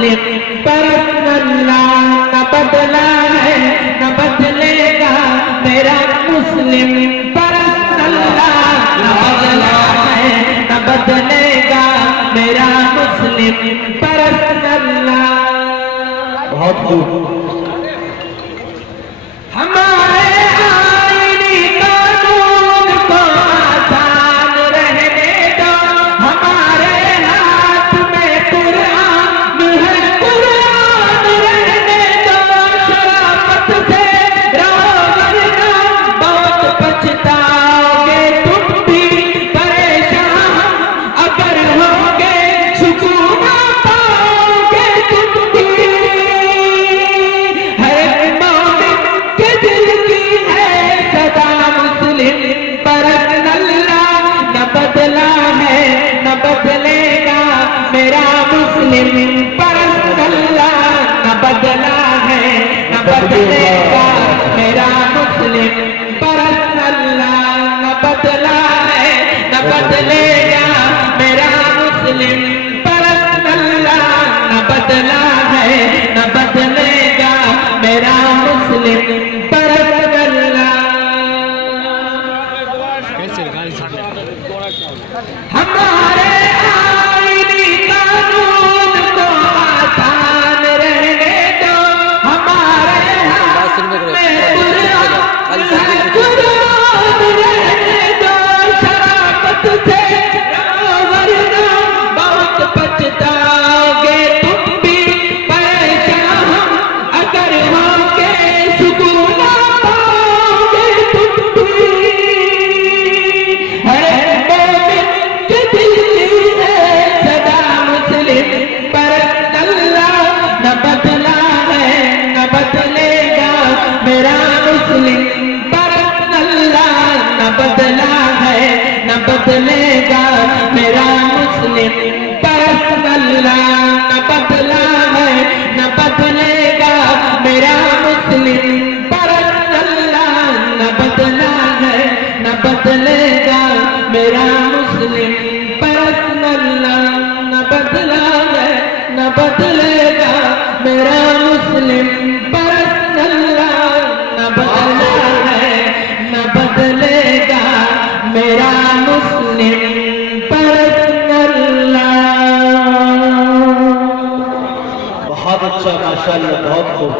मुस्लिम पर्सनल्लाह न बदला है न बदलेगा मेरा मुस्लिम पर्सनल्लाह न बदला है न बदलेगा मेरा मुस्लिम पर्सनल्लाह। बहुत खूब। हमारे आईनी कानून को आसान रहने दो, हमारे हाथ में कुरान है, कुरान रहने दो। शराफत से रहो वरना बहुत पछताओगे तुम भी, परेशान अगर होगे सुकून पाओगे तुम भी। बदलेगा मेरा मुस्लिम पर्सनल्लाह न बदला है न बदलेगा मेरा मुस्लिम पर्सनल्लाह न बदला है न बदलेगा मेरा मुस्लिम पर्सनल्लाह न बदला है न बदलेगा मेरा मुस्लिम पर्सनल्लाह। हमारे आईनी कानून को आसान रहने दो, हमारे हाथ में कुरान रहने दो। शराफत से रहो वरना बहुत पछताओगे तुम भी, परेशान अगर होगे सुकून पाओगे तुम भी। न बदला है न बदलेगा मेरा मुस्लिम पर्सनल्लाह न बदला है न बदलेगा मेरा मुस्लिम पर्सनल्लाह न बदला है न बदलेगा मेरा मुस्लिम पर्सनल्लाह न बदला है न बदलेगा मेरा मुस्लिम पर्सनल्लाह न बदला है न बदलेगा मेरा मुस्लिम पर्सनल्लाह न बदला है न बदलेगा मेरा मुस्लिम पर्सनल्लाह। बहुत अच्छा माशाअल्लाह, बहुत खूब।